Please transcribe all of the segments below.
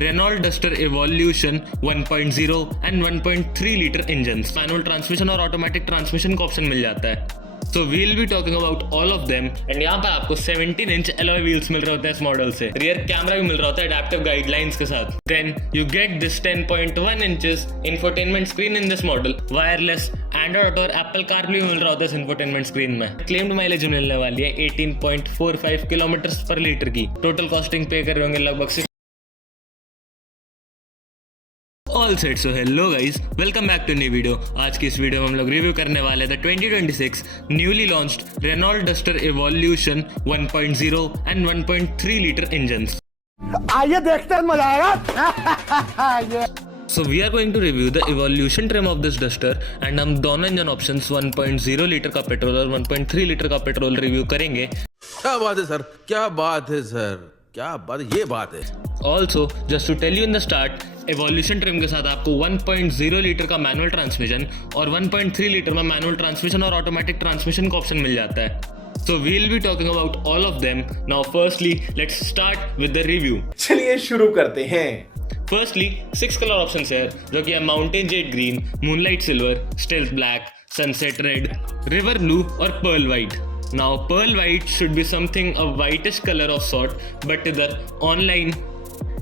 Renault Duster Evolution 1.0 and 1.3 litre engine, manual transmission और automatic transmission का option मिल जाता है। So we'll be talking about all of them and यहाँ पे आपको 17 इंच alloy wheels मिल रहे होते हैं इस मॉडल से। रियर कैमरा भी मिल रहा होता है adaptive guidelines के साथ। Then you get this 10.1 inches infotainment screen in this model, wireless Android और Apple CarPlay भी मिल रहा होता है इस infotainment screen में। Claimed mileage मिलने वाली है 18.45 किलोमीटर पर लीटर की। टोटल कॉस्टिंग पे कर रहे होंगे लगभग all set. So hello guys, welcome back to new video. आज की इस वीडियो में हम लोग रिव्यू करने वाले थे 2026 newly launched Renault Duster Evolution 1.0 and 1.3 litre engines. आइए देखते हैं, मजा आएगा। So we are going to review the evolution trim of this duster and हम दोनों इंजन ऑप्शंस 1.0 लीटर का पेट्रोल और 1.3 लीटर का पेट्रोल रिव्यू करेंगे। क्या बात है सर, क्या बात है सर, क्या बात है, ये बात है। Also just to tell you in the start, evolution trim के साथ आपको 1.0 लीटर का मैनुअल ट्रांसमिशन और 1.3 लीटर में मैनुअल ट्रांसमिशन और ऑटोमेटिक ट्रांसमिशन का ऑप्शन मिल जाता है। So we'll be talking about all of them. Now firstly, let's start with the review. चलिए शुरू करते हैं। Firstly, 6 कलर ऑप्शंस है जो कि है mountain jade green, moonlight silver, stealth black, sunset red, river blue और pearl white. Now pearl white should be something a whitish color of sort, but इधर ऑनलाइन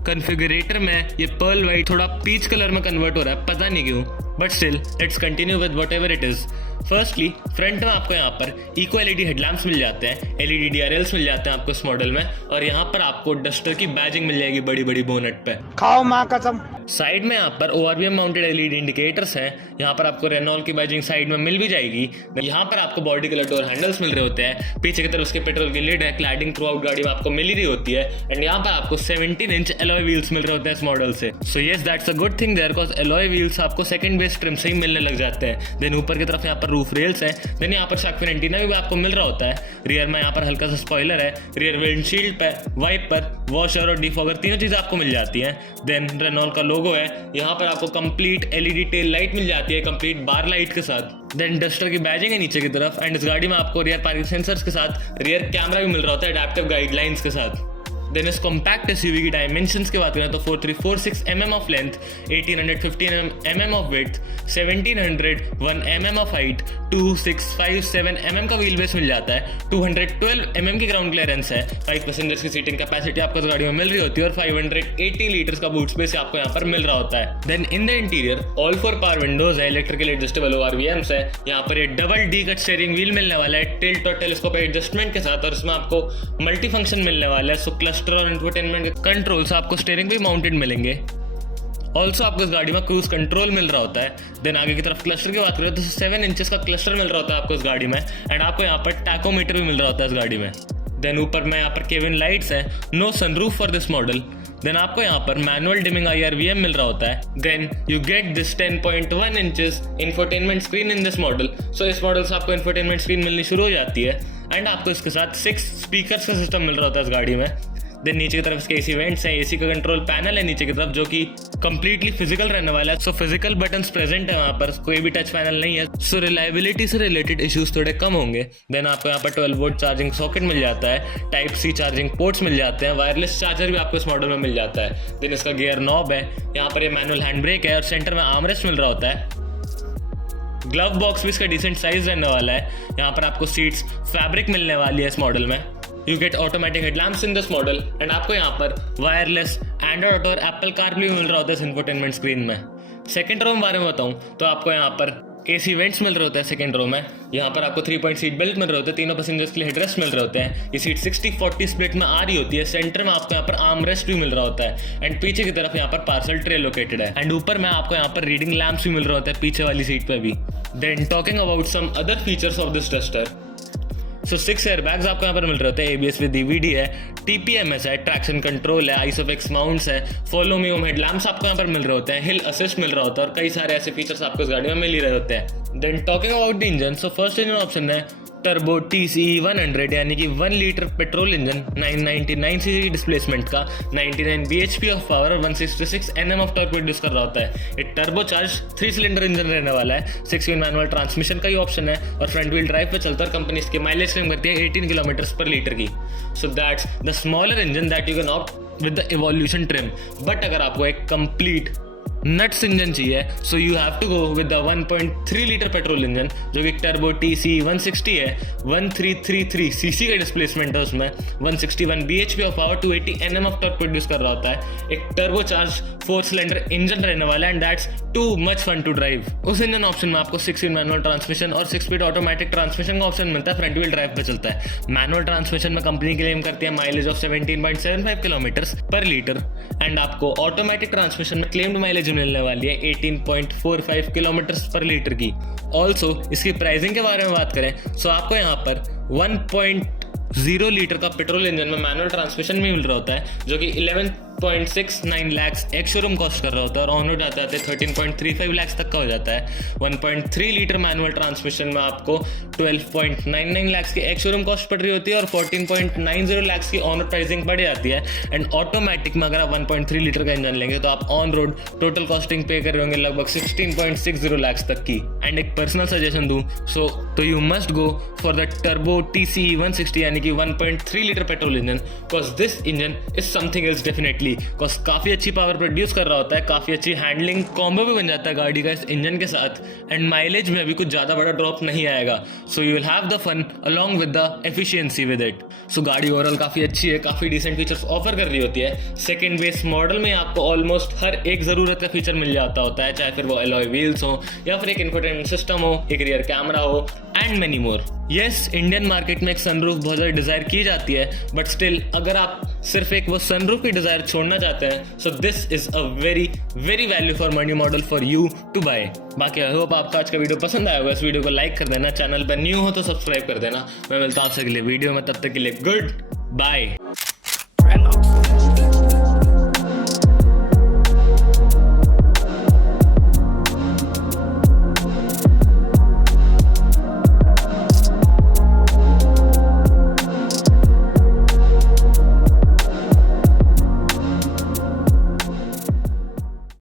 कॉन्फ़िगरेटर में ये पर्ल वाइट थोड़ा peach colour में convert हो रहा है, पता नहीं क्यों, but still let's continue with whatever it is. Firstly front में आपको यहाँ पर इको एलईडी हेडलैम्प्स मिल जाते हैं, एलईडी डीआरएल्स मिल जाते हैं आपको इस मॉडल में, और यहाँ पर आपको डस्टर की बैजिंग मिल जाएगी बड़ी बड़ी बोनेट पे। खाओ माँ कसम। साइड में यहाँ पर ओआरवीएम माउंटेड एलईडी इंडिकेटर्स हैं, यहाँ पर आपको रेनॉल्ट की बैजिंग साइड में मिल भी जाएगी। यहाँ पर आपको बॉडी कलर डोर हैंडल्स मिल रहे होते हैं, पीछे की तरफ उसके पेट्रोल की लिड है, क्लैडिंग थ्रू आउट गाड़ी में आपको मिल ही रही होती है, एंड यहाँ पर आपको 17 इंच एलॉय व्हील्स मिल रहे होते हैं इस मॉडल से। So yes, that's a good thing there, because alloy wheels आपको सेकंड बेस ट्रिम से ही मिलने लग जाते हैं। देन ऊपर की तरफ यहाँ पर रूफ रेल्स हैं, देन यहाँ पर शार्क फिन एंटीना भी आपको मिल रहा होता है। रियर में यहाँ पर हल्का सा स्पॉइलर है, रियर विंडशील्ड पे वाइपर, वॉशर और डिफॉगर तीनों चीजें आपको मिल जाती हैं। देन रेनॉल्ट का लोगो है, यहाँ पर आपको कंप्लीट एलईडी टेल लाइट मिल जाती है कंप्लीट बार लाइट के साथ। देन डस्टर की बैजिंग है नीचे की तरफ, एंड इस गाड़ी में आपको रियर पार्किंग सेंसर्स के साथ रियर कैमरा भी मिल रहा होता है एडेप्टिव गाइडलाइंस के साथ। देन इस कॉम्पैक्ट एसयूवी की डायमेंशंस की बात करें तो 4346 mm of length, 1815 mm of width, 1701 mm of height, 2657 mm का व्हील बेस मिल जाता है, 212 mm की ग्राउंड क्लियरेंस है, 5 पैसेंजर्स की सीटिंग कैपेसिटी आपको इस गाड़ी में मिल रही होती है, और 580 लीटर्स का बूट स्पेस आपको यहाँ पर मिल रहा होता है। Then in the interior all 4 power windows है, इलेक्ट्रिकल एडजस्टेबल ओआरवीएम्स है, यहाँ पर ये double D cut steering wheel मिलने वाला है टिल्ट और टेलीस्कोप एडजस्टमेंट के साथ, और इसमें आपको मल्टी फंक्शन मिलने वाला है। सो क्लस्टर और इंफोटेनमेंट कंट्रोल्स आपको स्टीयरिंग भी माउंटेड मिलेंगे। ऑल्सो आपको इस गाड़ी में क्रूज कंट्रोल मिल रहा होता है। देन आगे की तरफ क्लस्टर की बात करें तो 7 इंचेस का क्लस्टर मिल रहा होता है आपको इस गाड़ी में, एंड आपको यहाँ पर टैकोमीटर भी मिल रहा होता है इस गाड़ी में। देन ऊपर में यहाँ पर केबिन लाइट्स है, no sunroof for this model. Then आपको यहाँ पर मैनुअल डिमिंग IRVM मिल रहा होता है। Then you get this 10.1 inches infotainment screen in this model. So इस मॉडल से आपको इंफोटेनमेंट स्क्रीन मिलनी शुरू हो जाती है, एंड आपको इसके साथ 6 स्पीकर्स का सिस्टम मिल रहा होता है इस गाड़ी में। देन नीचे की तरफ इसके एसी वेंट्स हैं, एसी का कंट्रोल पैनल है नीचे की तरफ जो कि कंप्लीटली फिजिकल रहने वाला है। सो फिजिकल बटन्स प्रेजेंट है वहाँ पर, कोई भी टच पैनल नहीं है, सो रिलायबिलिटी से रिलेटेड इश्यूज थोड़े कम होंगे। देन आपको यहाँ पर 12 वोल्ट चार्जिंग सॉकेट मिल जाता है, टाइप सी चार्जिंग पोर्ट्स मिल जाते हैं, वायरलेस चार्जर भी आपको इस मॉडल में मिल जाता है। देन इसका गियर नॉब है, यहाँ पर ये मैनुअल हैंड ब्रेक है, और सेंटर में आर्मरेस्ट मिल रहा होता है। ग्लव बॉक्स भी इसका डिसेंट साइज रहने वाला है, यहाँ पर आपको सीट्स फैब्रिक मिलने वाली है इस मॉडल में। You get automatic headlamps in this model, and आपको यहाँ पर वायरलेस एंड्रॉइड और एप्पल CarPlay मिल रहा होता है इंफोटेनमेंट स्क्रीन में। सेकंड रो के बारे में बताऊँ तो आपको यहाँ पर एसी वेंट्स मिल रहे होते हैं सेकंड रो में, यहाँ पर आपको 3 पॉइंट सीट बेल्ट मिल रहे होते हैं, तीनों पैसेंजर्स के लिए हेडरेस्ट मिल रहे होते हैं। ये सीट 60-40 स्प्लिट में आ रही होती है, सेंटर में आपको यहाँ पर आर्म रेस्ट भी मिल रहा होता है, एंड पीछे की तरफ यहाँ पर पार्सल ट्रे लोकेटेड है, एंड ऊपर में आपको यहाँ पर रीडिंग लैंप्स भी मिल रहे होते हैं पीछे वाली सीट पे भी। Then talking about some other features of this Duster, so 6 airbags आपको यहाँ पर मिल रहे होते हैं, ABS विद DVD है, TPMS है, ट्रैक्शन कंट्रोल है, आइसोफिक्स माउंट्स है, फॉलो मी होम हेडलैम्प्स आपको यहाँ पर मिल रहे होते हैं, हिल असिस्ट मिल रहा होता है, और कई सारे ऐसे फीचर्स आपको इस गाड़ी में मिल ही रहे होते हैं। Then talking about the engine, so first engine option है टर्बो TCE 100 यानी कि 1 लीटर पेट्रोल इंजन, 999 सीसी की डिस्प्लेसमेंट का, 99 bhp ऑफ पावर और 166 Nm ऑफ टॉर्क प्रोड्यूस कर रहा होता है। एक टर्बो चार्ज 3 सिलेंडर इंजन रहने वाला है, 6 स्पीड मैनुअल ट्रांसमिशन का ही ऑप्शन है, और फ्रंट व्हील ड्राइव पे चलता है, और कंपनी इसके माइलेज क्लेम करती है 18 किलोमीटर पर लीटर की। So that's the smaller engine that you can opt with the evolution trim. But अगर आपको एक कंप्लीट नट्स इंजन चाहिए so you have to go with the 1.3 litre petrol engine जो कि टर्बो TC 160 है। 1333 CC का displacement है उसमें, 161 bhp of power, 280 Nm of torque produce कर रहा होता है। एक टर्बो चार्ज 4 सिलेंडर इंजन रहने वाला है and that's too much fun to drive. उस इंजन ऑप्शन में आपको 6 स्पीड मैनुअल ट्रांसमिशन और 6 स्पीड ऑटोमेटिक ट्रांसमिशन का ऑप्शन मिलता है, फ्रंट व्हील ड्राइव पे चलता है। मैनुअल ट्रांसमिशन में कंपनी क्लेम करती है माइलेज ऑफ 17.75 किलोमीटर पर लीटर एंड आपको ऑटोमेटिक ट्रांसमिशन में क्लेम्ड माइलेज मिलने वाली है 18.45 किलोमीटर पर लीटर की। ऑल्सो इसकी प्राइसिंग के बारे में बात करें सो आपको यहाँ पर 1.0 लीटर का पेट्रोल इंजन में मैनुअल ट्रांसमिशन में मिल रहा होता है जो कि 11.69 लाख एक शोरूम कॉस्ट कर रहा होता है और ऑन रोड आते आते 13.35 लाख तक का हो जाता है। 1.3 लीटर मैनुअल ट्रांसमिशन में आपको 12.99 लाख की एक शोरूम कॉस्ट पड़ रही होती है और 14.90 लाख की ऑन रोड प्राइसिंग पड़ जाती है। एंड ऑटोमेटिक में अगर आप 1.3 लीटर का इंजन लेंगे तो आप ऑन रोड टोटल कॉस्टिंग पे कर रहे होंगे लगभग 16.60 लाख तक की। एंड एक पर्सनल सजेशन दूं तो you must go for the turbo TC 160 यानी कि 1.3 litre petrol engine, because this engine is something else definitely. Because काफी अच्छी पावर प्रोड्यूस कर रहा होता है, काफी अच्छी हैंडलिंग कॉम्बो भी बन जाता है गाड़ी का इस इंजन के साथ एंड माइलेज में भी कुछ ज्यादा बड़ा ड्रॉप नहीं आएगा। So you will have the fun along with the efficiency with it. So गाड़ी ओवरऑल काफी अच्छी है, काफी डिसेंट फीचर्स ऑफर कर रही होती है। सेकंड बेस मॉडल में आपको ऑलमोस्ट हर एक जरूरत का फीचर मिल जाता होता है, चाहे फिर वो एलॉय व्हील्स हो या फिर एक इंफोटेनमेंट सिस्टम हो, एक रियर कैमरा हो and many more. Yes, Indian market में एक सनरूफ बहुत ज़्यादा डिजायर की जाती है, बट स्टिल अगर आप सिर्फ एक वो सनरूफ की डिजायर छोड़ना चाहते हैं so this is a very very value for money model for you to buy. बाकी आई होप आपको आज का वीडियो पसंद आया होगा। इस वीडियो को लाइक कर देना, चैनल पर न्यू हो तो सब्सक्राइब कर देना। मैं मिलता हूं आपसे अगले वीडियो में, तब तक के लिए गुड बाय।